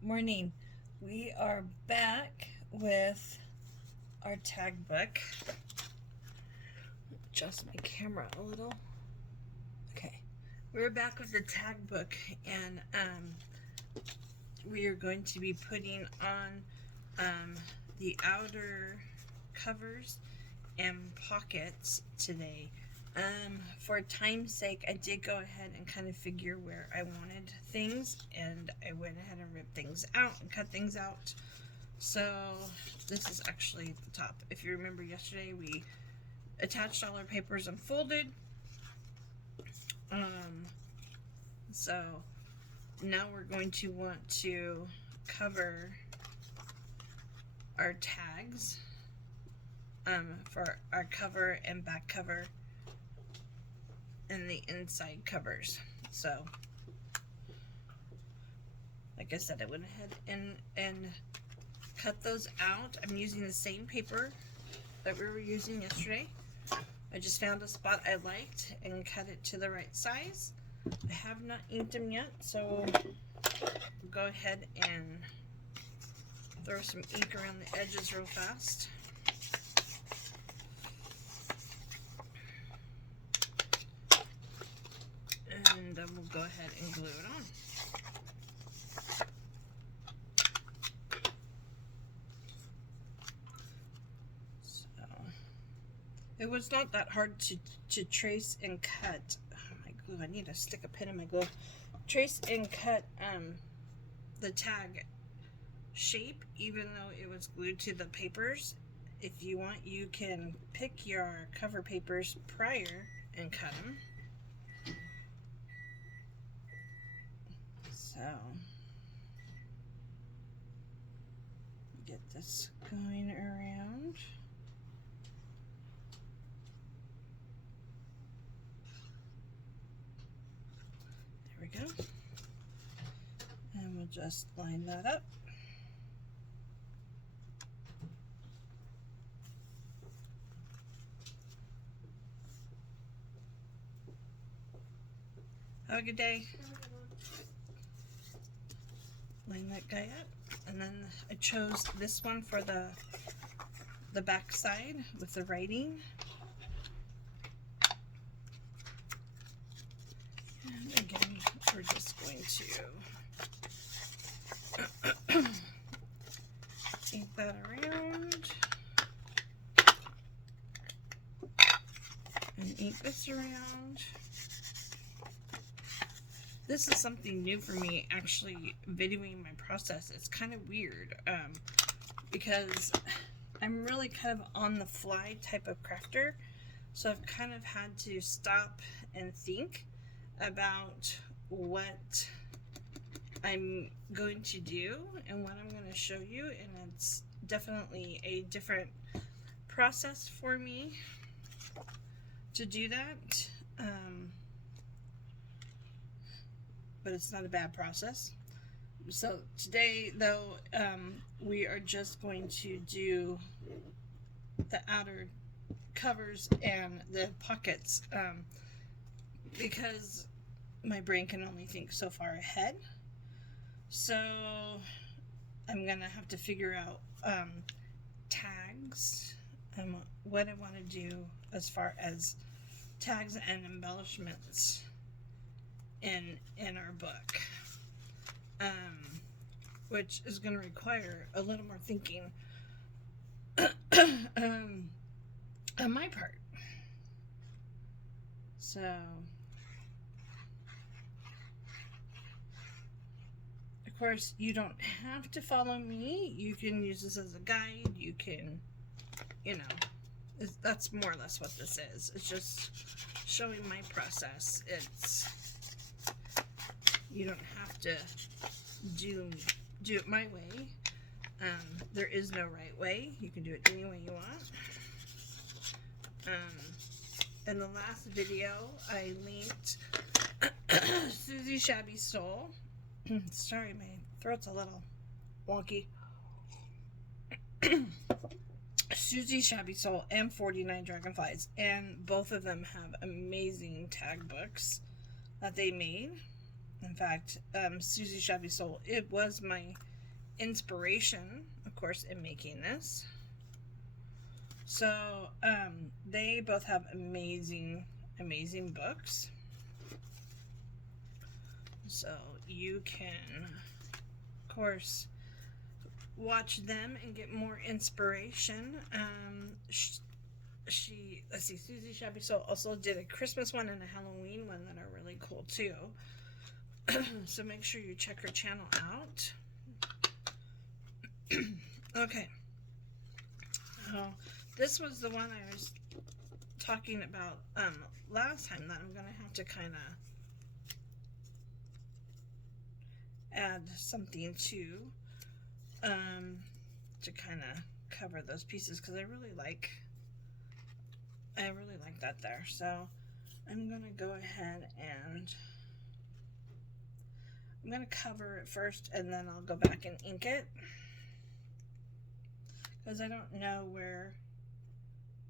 Morning. We are back with our tag book. Adjust my camera a little. Okay. We're back with the tag book, and we are going to be putting on the outer covers and pockets today. For time's sake, I did go ahead and kind of figure where I wanted things, and I went ahead and ripped things out and cut things out. So this is actually the top. If you remember yesterday, we attached all our papers and folded. So now we're going to want to cover our tags for our cover and back cover and the inside covers. So like I said, I went ahead and cut those out. I'm using the same paper that we were using yesterday. I just found a spot I liked and cut it to the right size. I have not inked them yet, so we'll go ahead and throw some ink around the edges real fast. And then we'll go ahead and glue it on. So it was not that hard to trace and cut. Oh, my glue, I need to stick a pin in my glue. Trace and cut the tag shape, even though it was glued to the papers. If you want, you can pick your cover papers prior and cut them. So, get this going around. There we go. And we'll just line that up. Have a good day. Line that guy up, and then I chose this one for the back side with the writing. And again, we're just going to ink that around and ink this around. This is something new for me, actually, videoing my process. It's kind of weird because I'm really kind of on the fly type of crafter. So I've kind of had to stop and think about what I'm going to do and what I'm going to show you. And it's definitely a different process for me to do that. But it's not a bad process. So today, though, we are just going to do the outer covers and the pockets because my brain can only think so far ahead. So I'm gonna have to figure out tags and what I want to do as far as tags and embellishments in our book, which is going to require a little more thinking on my part. So of course, you don't have to follow me. You can use this as a guide. You can, you know, that's more or less what this is. It's just showing my process. You don't have to do it my way. There is no right way. You can do it any way you want. In the last video, I linked Suzy ShabbySoul. Sorry, my throat's a little wonky. Suzy ShabbySoul and 49 Dragonflies, and both of them have amazing tag books that they made. In fact, Suzy ShabbySoul, it was my inspiration, of course, in making this. So they both have amazing books. So you can, of course, watch them and get more inspiration. Let's see, Suzy ShabbySoul also did a Christmas one and a Halloween one that are really cool too. So make sure you check her channel out. Okay. This was the one I was talking about last time that I'm going to have to kind of add something to kind of cover those pieces, because I really like that there. So I'm going to go ahead and I'm going to cover it first, and then I'll go back and ink it, because I don't know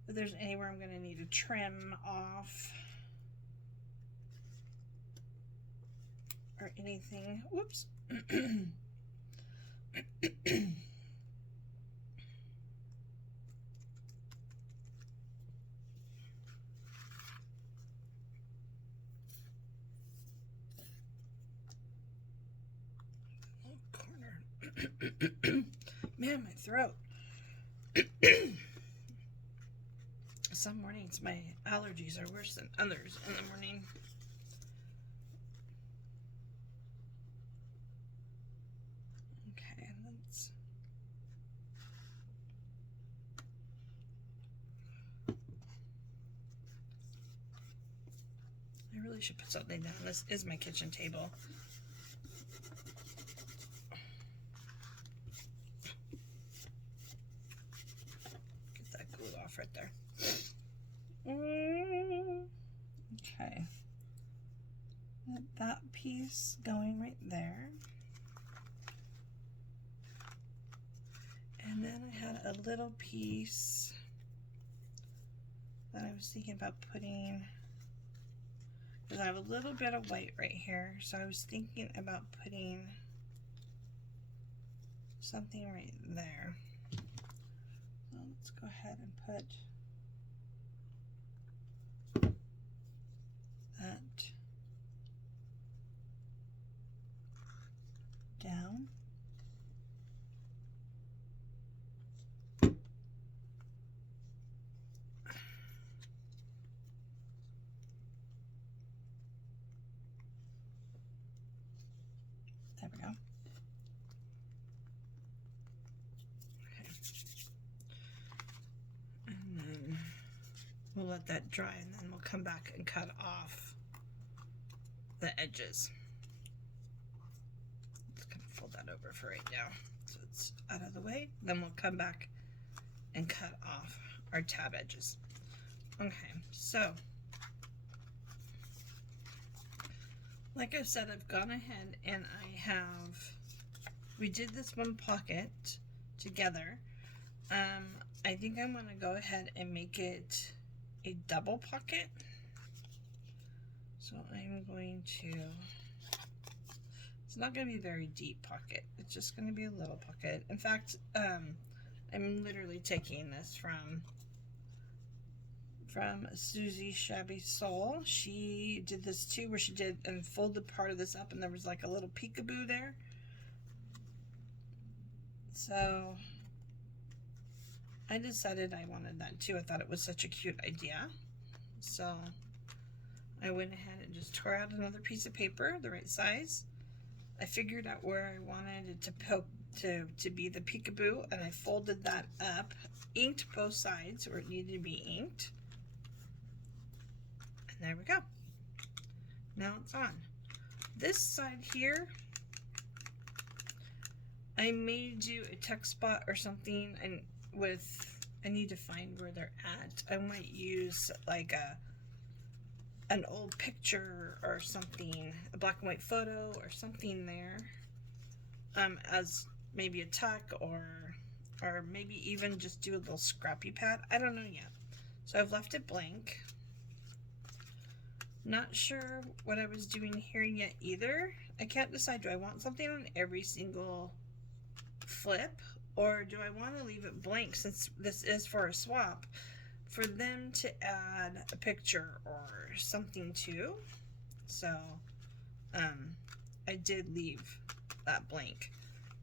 if there's anywhere I'm going to need to trim off or anything. Whoops. Corner. Man, my throat. Some mornings my allergies are worse than others in the morning. Okay, let's. I really should put something down. This is my kitchen table. Get that glue off right there. Okay. Get that piece going right there. And then I had a little piece that I was thinking about putting, because I have a little bit of white right here, so I was thinking about putting something right there. So let's go ahead and put that down. There we go. Okay. And then we'll let that dry, and then we'll come back and cut off the edges. Just gonna fold that over for right now, so it's out of the way. Then we'll come back and cut off our tab edges. Okay, so like I said, I've gone ahead and we did this one pocket together. I think I'm gonna go ahead and make it a double pocket. So I'm going to, it's not going to be a very deep pocket. It's just going to be a little pocket. In fact, I'm literally taking this from Suzy ShabbySoul. She did this too, where she did and folded part of this up, and there was like a little peekaboo there. So I decided I wanted that too. I thought it was such a cute idea. So I went ahead and just tore out another piece of paper, the right size. I figured out where I wanted it to be the peekaboo, and I folded that up, inked both sides where it needed to be inked. And there we go. Now it's on. This side here, I may do a text spot or something, and I need to find where they're at. I might use like an old picture or something, a black and white photo or something there, as maybe a tuck, or maybe even just do a little scrappy pad. I don't know yet. So I've left it blank. Not sure what I was doing here yet either. I can't decide, do I want something on every single flip, or do I want to leave it blank since this is for a swap, for them to add a picture or something too? So I did leave that blank.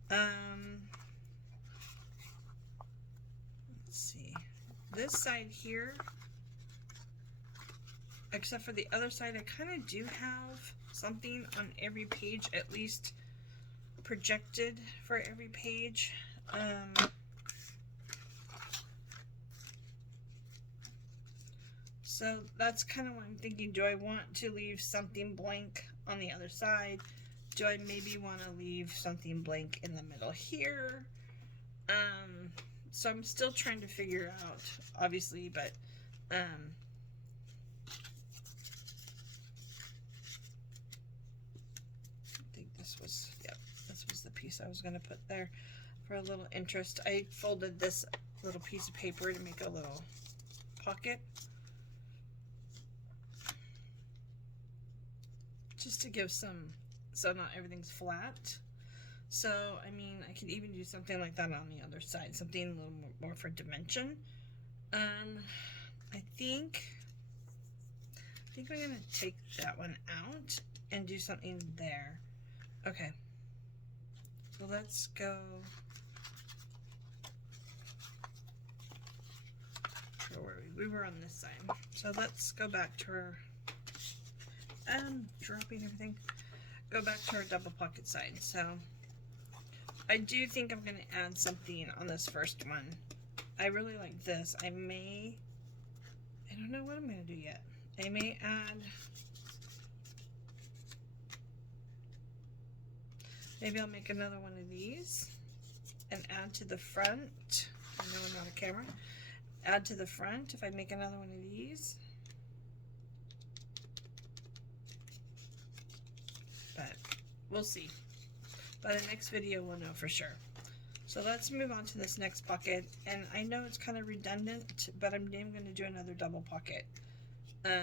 Let's see, this side here, except for the other side, I kind of do have something on every page, at least projected for every page. So that's kind of what I'm thinking. Do I want to leave something blank on the other side? Do I maybe want to leave something blank in the middle here? So I'm still trying to figure out, obviously, but I think this was, yep, this was the piece I was going to put there for a little interest. I folded this little piece of paper to make a little pocket, just to give some, so not everything's flat. So, I mean, I could even do something like that on the other side, something a little more for dimension. I think I'm gonna take that one out and do something there. Okay, so let's go. Where were we? We were on this side. So let's go back to our, dropping everything. Go back to our double pocket side. So I do think I'm going to add something on this first one. I really like this. I don't know what I'm going to do yet. I may add, maybe I'll make another one of these and add to the front. I know I'm not a camera. Add to the front if I make another one of these. But we'll see. By the next video, we'll know for sure. So let's move on to this next pocket. And I know it's kind of redundant, but I'm going to do another double pocket. I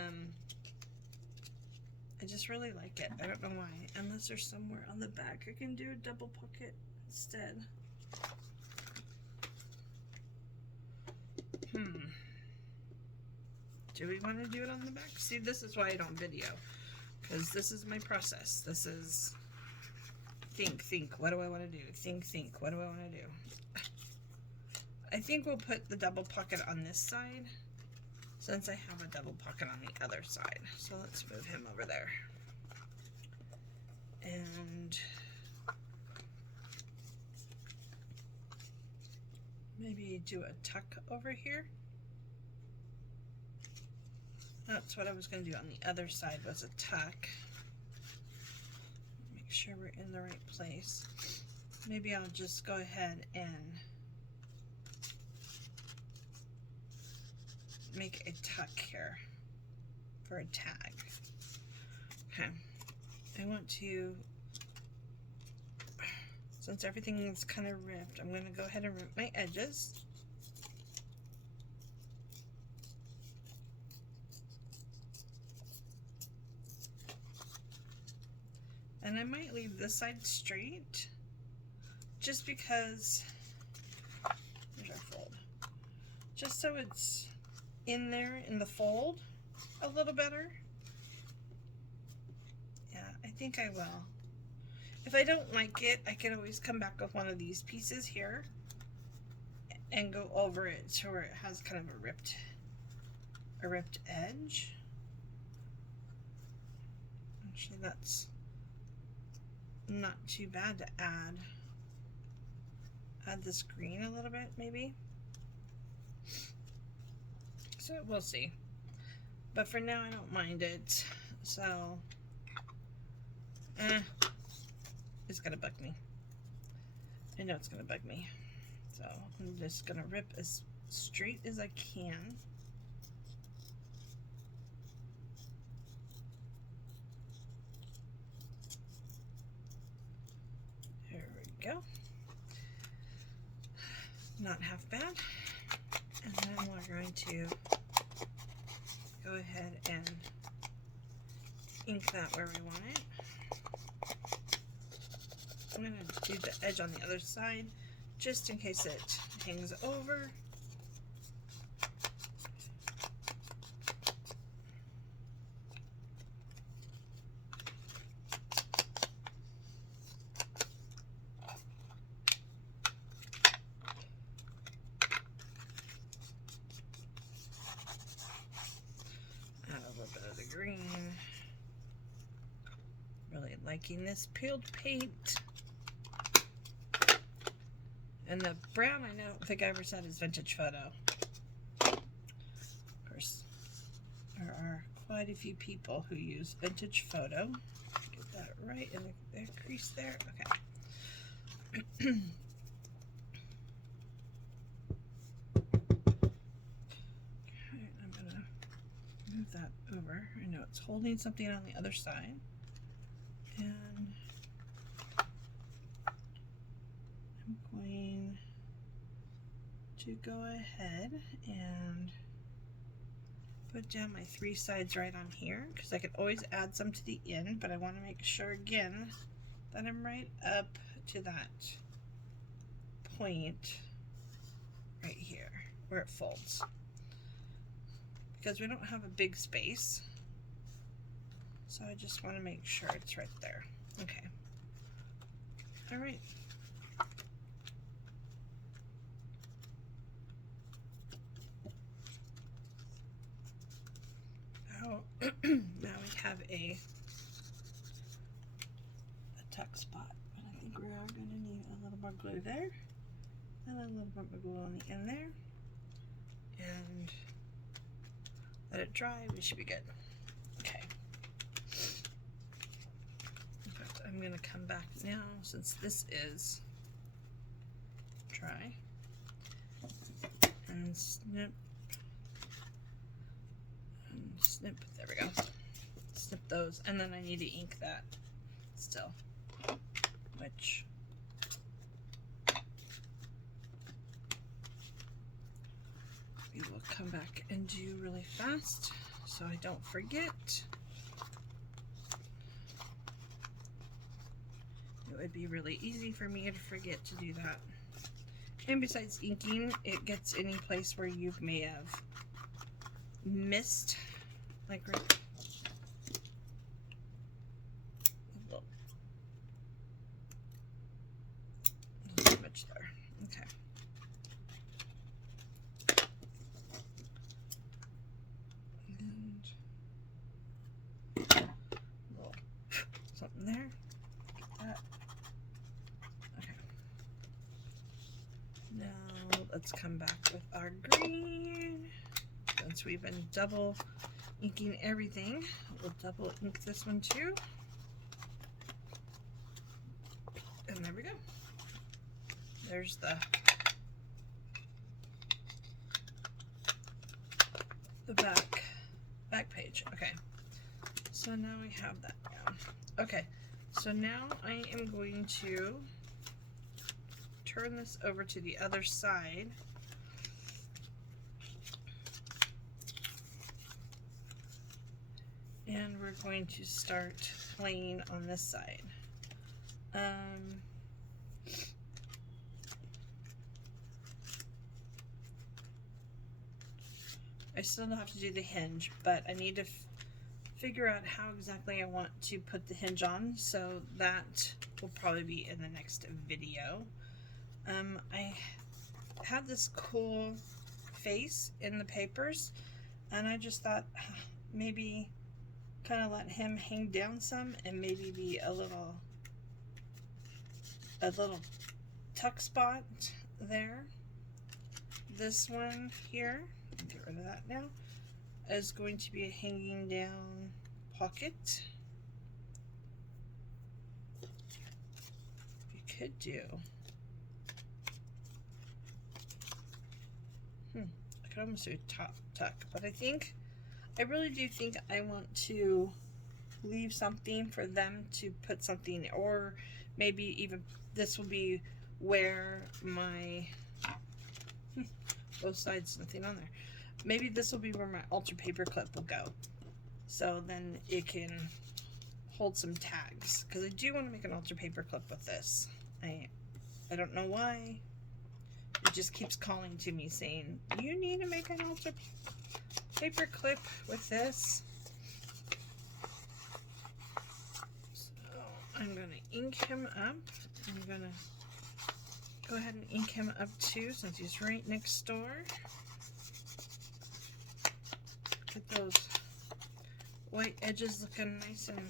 just really like it. I don't know why. Unless there's somewhere on the back I can do a double pocket instead. Do we want to do it on the back? See, this is why I don't video. Because this is my process. This is think. What do I want to do? Think. What do I want to do? I think we'll put the double pocket on this side, since I have a double pocket on the other side. So let's move him over there. And maybe do a tuck over here. That's what I was going to do on the other side, was a tuck. Make sure we're in the right place. Maybe I'll just go ahead and make a tuck here for a tag. Okay. I want to, since everything is kind of ripped, I'm going to go ahead and rip my edges. And I might leave this side straight, just because, here's our fold, just so it's in there in the fold a little better. Yeah, I think I will. If I don't like it, I can always come back with one of these pieces here and go over it to where it has kind of a ripped edge. Actually, that's not too bad to add this green a little bit, maybe. So we'll see. But for now, I don't mind it. So, it's gonna bug me. I know it's gonna bug me. So I'm just gonna rip as straight as I can. There we go. Not half bad. And then we're going to go ahead and ink that where we want it. I'm going to do the edge on the other side just in case it hangs over. Add a little bit of the green. Really liking this peeled paint. And the brown, I don't think I ever said is vintage photo. Of course, there are quite a few people who use vintage photo. Get that right in the crease there. Okay. Alright, I'm gonna move that over. I know it's holding something on the other side. And I'm going to go ahead and put down my 3 sides right on here, because I could always add some to the end, but I want to make sure again that I'm right up to that point right here where it folds, because we don't have a big space, so I just want to make sure it's right there. Okay. All right. Now we have a tuck spot, but I think we are going to need a little more glue there, and a little bit more glue on the end there, and let it dry. We should be good. Okay. But I'm going to come back now, since this is dry, and snip. Snip, there we go. Snip those, and then I need to ink that still, which we will come back and do really fast so I don't forget. It would be really easy for me to forget to do that. And besides inking, it gets any place where you may have missed, like right too much there. Okay. And a little something there. That. Okay. Now let's come back with our green. Since we've been double inking everything, we'll double ink this one too. And there we go. There's the back page. Okay. So now we have that down. Okay. So now I am going to turn this over to the other side. And we're going to start playing on this side. I still have to do the hinge, but I need to figure out how exactly I want to put the hinge on, so that will probably be in the next video. I had this cool face in the papers, and I just thought maybe kind of let him hang down some and maybe be a little tuck spot there. This one here, get rid of that now, is going to be a hanging down pocket. You could do, I could almost do top tuck, but I really do think I want to leave something for them to put something, or maybe even this will be where my both sides, nothing on there. Maybe this will be where my altar paper clip will go, so then it can hold some tags, because I do want to make an altar paper clip with this. I don't know why, It just keeps calling to me saying, you need to make an altar paper clip with this. So I'm going to ink him up. I'm going to go ahead and ink him up too, since he's right next door. Get those white edges looking nice and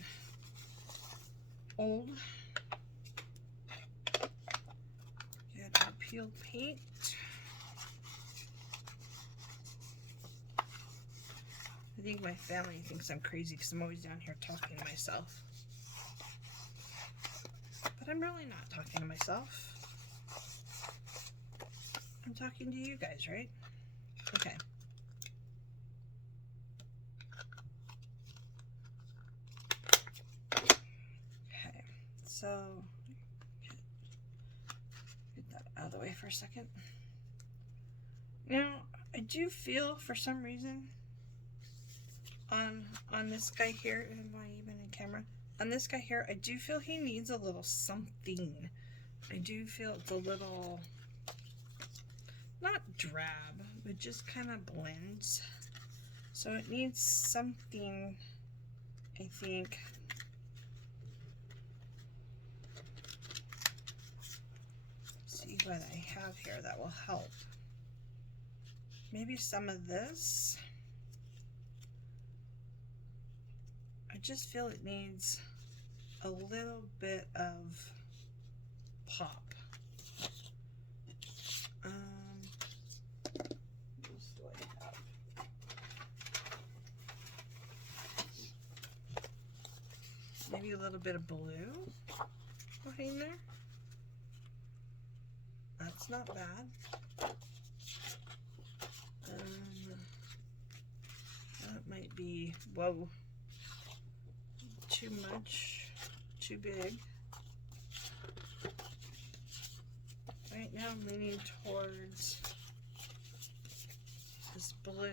old. Get our peeled paint. I think my family thinks I'm crazy because I'm always down here talking to myself. But I'm really not talking to myself. I'm talking to you guys, right? Okay. Okay, so get that out of the way for a second. Now, I do feel for some reason on this guy here, am I even in camera? On this guy here, I do feel he needs a little something. I do feel it's a little, not drab, but just kind of blends. So it needs something, I think. See what I have here that will help. Maybe some of this. I just feel it needs a little bit of pop. What else do I have? Maybe a little bit of blue behind there. That's not bad. That might be, whoa, too much, too big. Right now I'm leaning towards this blue.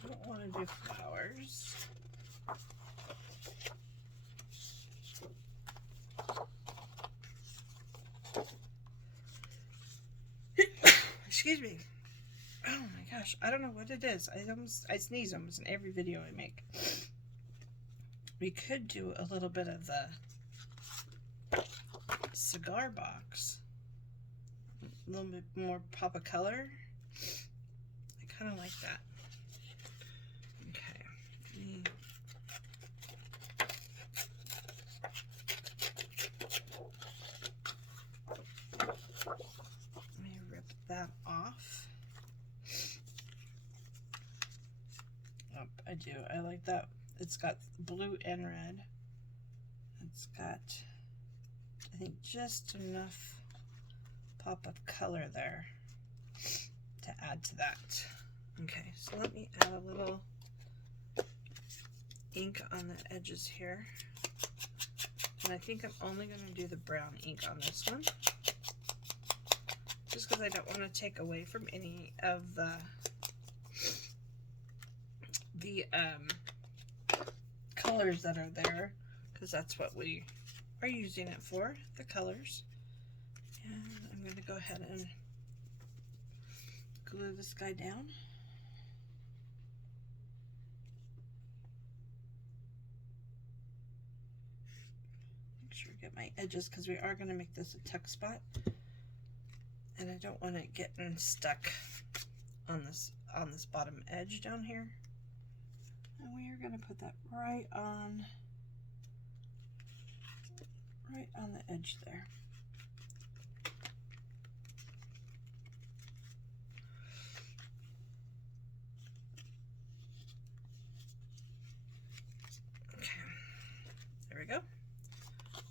I don't want to do flowers. Excuse me. Oh my gosh, I don't know what it is. I sneeze almost in every video I make. We could do a little bit of the cigar box. A little bit more pop of color. I kind of like that. Okay. Let me rip that off. Oh, I do. I like that. It's got blue and red. It's got, I think, just enough pop of color there to add to that. Okay, so let me add a little ink on the edges here. And I think I'm only going to do the brown ink on this one. Just because I don't want to take away from any of the colors that are there, because that's what we are using it for, the colors. And I'm going to go ahead and glue this guy down. Make sure I get my edges, because we are going to make this a tuck spot, and I don't want it getting stuck on this bottom edge down here. And we are going to put that right on the edge there. Okay, there we go.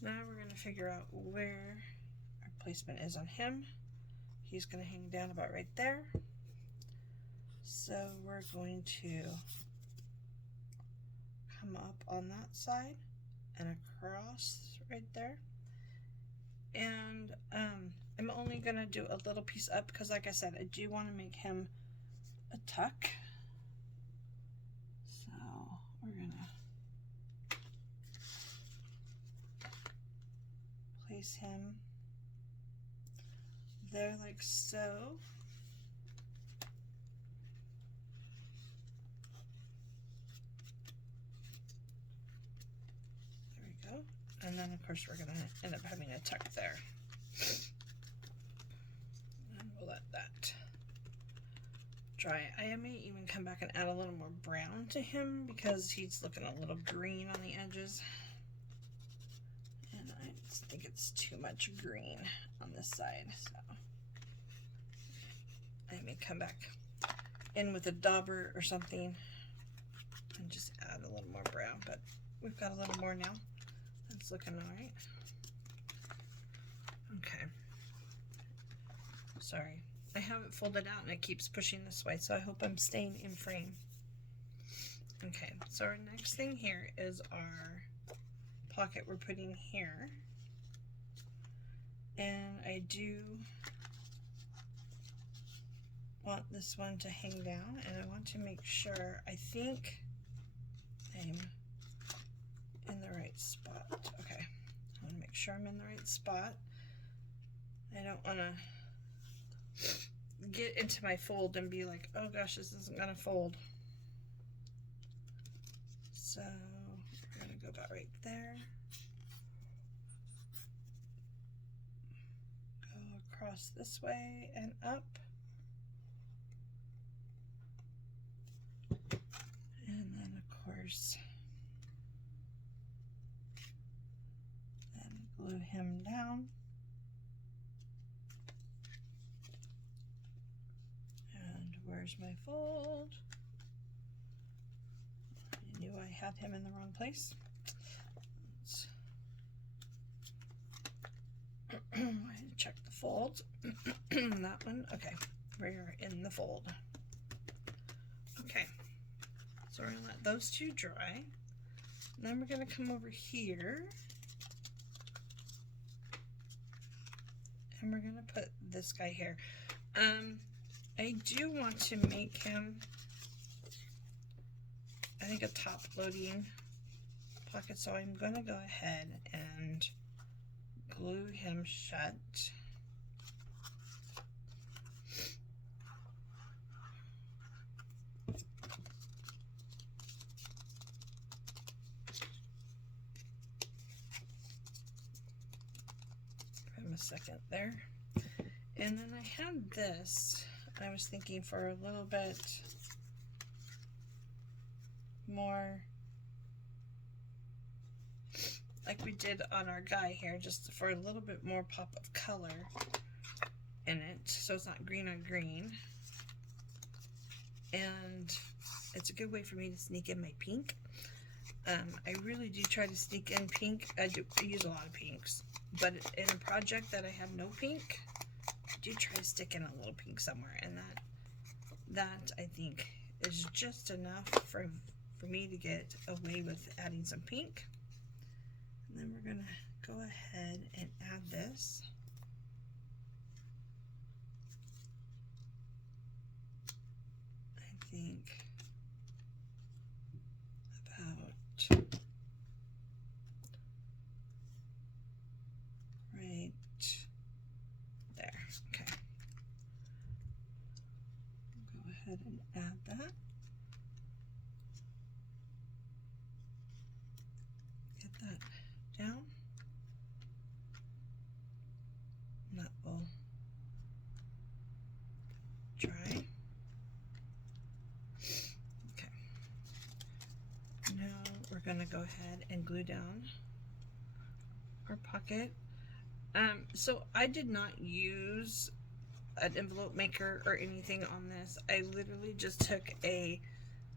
Now we're going to figure out where our placement is on him. He's going to hang down about right there. So we're going to come up on that side and across right there. and I'm only gonna do a little piece up because, like I said, I do want to make him a tuck. So we're gonna place him there like so. There we go. And then of course we're gonna end up having a tuck there. And we'll let that dry. I may even come back and add a little more brown to him because he's looking a little green on the edges. And I just think it's too much green on this side, so I may come back in with a dauber or something and just add a little more brown, but we've got a little more now. That's looking all right. Okay. Sorry. I have it folded out and it keeps pushing this way, so I hope I'm staying in frame. Okay, so our next thing here is our pocket we're putting here. And I do want this one to hang down, and I want to make sure, I think I'm in the right spot. Okay, I want to make sure I'm in the right spot. I don't want to get into my fold and be like, oh gosh, this isn't gonna fold. So we're gonna go about right there, go across this way and up, and then of course then glue him down. Where's my fold? I knew I had him in the wrong place. I check the fold. That one, okay. We're in the fold. Okay, so we're gonna let those two dry. And then we're gonna come over here and we're gonna put this guy here. I do want to make him, I think, a top loading pocket, so I'm going to go ahead and glue him shut. Give him a second there. And then I had this. I was thinking for a little bit more like we did on our guy here, just for a little bit more pop of color in it, so it's not green on green. And it's a good way for me to sneak in my pink. I really do try to sneak in pink. I use a lot of pinks, but in a project that I have no pink, I do try to stick in a little pink somewhere, and that I think is just enough for me to get away with adding some pink. And then we're gonna go ahead and add this. I think about right there. Okay. Go ahead and add that. Get that down. And that will dry. Okay. Now we're going to go ahead and glue down our pocket. So I did not use an envelope maker or anything on this. I literally just took a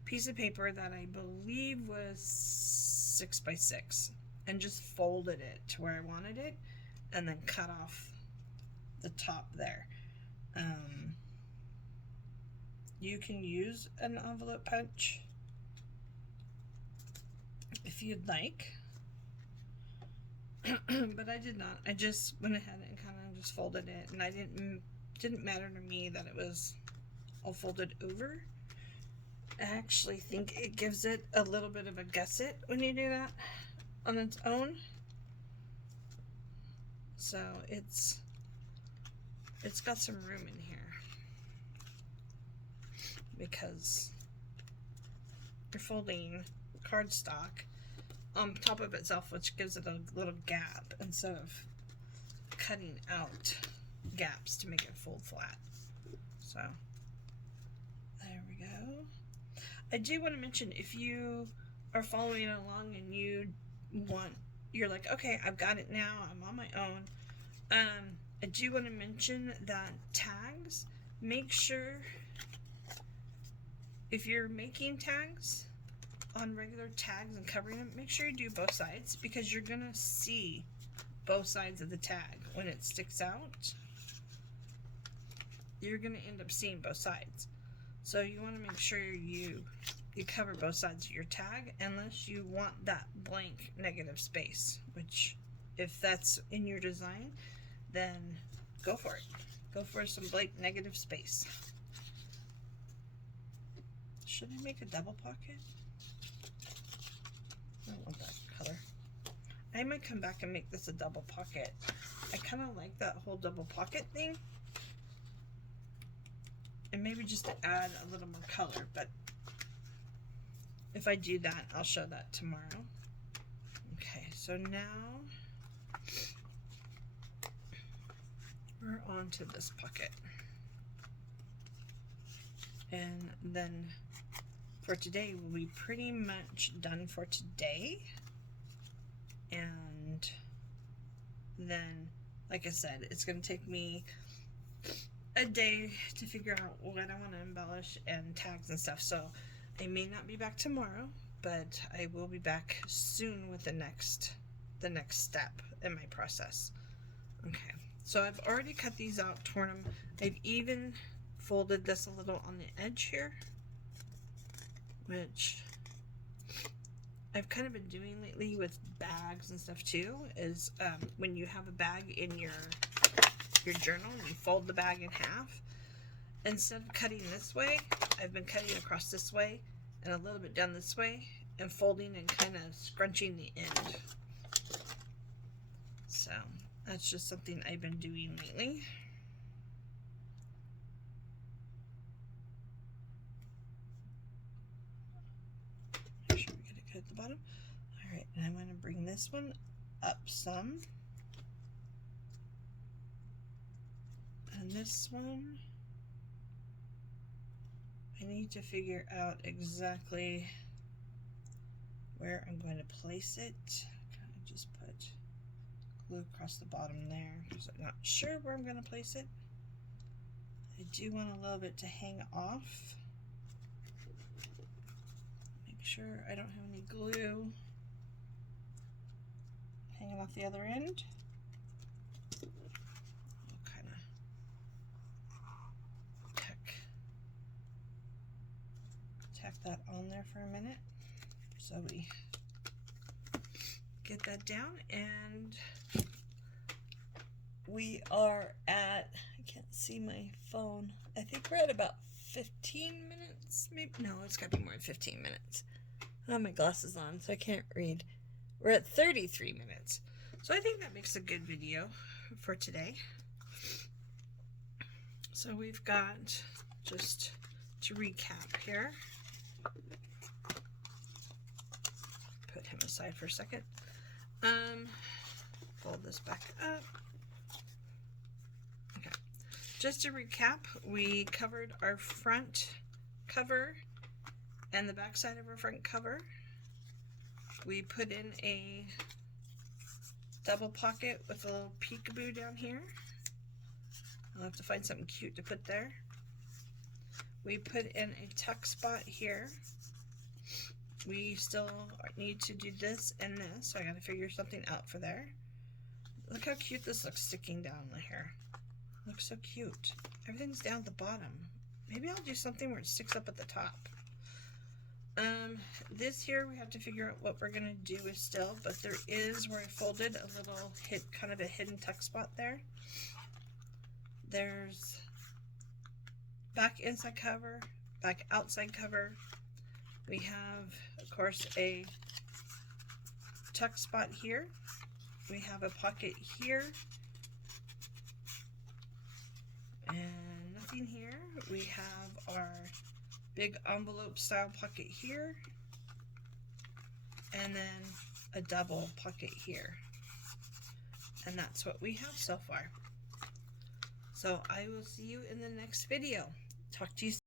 piece of paper that I believe was 6 by 6 and just folded it to where I wanted it and then cut off the top there. You can use an envelope punch if you'd like. but I did not. I just went ahead and kind of just folded it, and I didn't matter to me that it was all folded over. I actually think it gives it a little bit of a gusset when you do that on its own. So it's got some room in here because you're folding cardstock on top of itself, which gives it a little gap instead of cutting out gaps to make it fold flat. So there we go. I do want to mention, if you are following along and you're like, okay, I've got it now, I'm on my own. I do want to mention that tags, make sure if you're making tags on regular tags and covering them, make sure you do both sides, because you're gonna see both sides of the tag when it sticks out. You're gonna end up seeing both sides. So you want to make sure you cover both sides of your tag, unless you want that blank negative space, which if that's in your design, then go for it. Go for some blank negative space. Should I make a double pocket? I don't want that color. I might come back and make this a double pocket. I kind of like that whole double pocket thing. And maybe just to add a little more color, but if I do that, I'll show that tomorrow. Okay, so now we're on to this pocket. And then for today, we'll be pretty much done for today. And then, like I said, it's going to take me a day to figure out what I want to embellish and tags and stuff. So I may not be back tomorrow, but I will be back soon with the next step in my process. Okay, so I've already cut these out, torn them. I've even folded this a little on the edge here, which I've kind of been doing lately with bags and stuff too, is when you have a bag in your journal and you fold the bag in half, instead of cutting this way, I've been cutting across this way and a little bit down this way and folding and kind of scrunching the end. So that's just something I've been doing lately. Make sure we get it good at the bottom. All right, and I'm going to bring this one up some. And this one, I need to figure out exactly where I'm going to place it. Kind of just put glue across the bottom there because I'm not sure where I'm going to place it. I do want a little bit to hang off. Make sure I don't have any glue hanging off the other end. Tack that on there for a minute so we get that down, and we are at, I can't see my phone, I think we're at about 15 minutes, maybe, no, it's got to be more than 15 minutes. I have my glasses on so I can't read. We're at 33 minutes, so I think that makes a good video for today. So we've got, just to recap here, put him aside for a second. Fold this back up. Okay. Just to recap, we covered our front cover and the back side of our front cover. We put in a double pocket with a little peekaboo down here. I'll have to find something cute to put there. We put in a tuck spot here. We still need to do this and this, so I gotta figure something out for there. Look how cute this looks sticking down the hair. Looks so cute. Everything's down at the bottom. Maybe I'll do something where it sticks up at the top. This here we have to figure out what we're gonna do with still, but there is where I folded a little kind of a hidden tuck spot there. There's back inside cover, back outside cover. We have, of course, a tuck spot here. We have a pocket here. And nothing here. We have our big envelope style pocket here. And then a double pocket here. And that's what we have so far. So I will see you in the next video. Talk to you soon.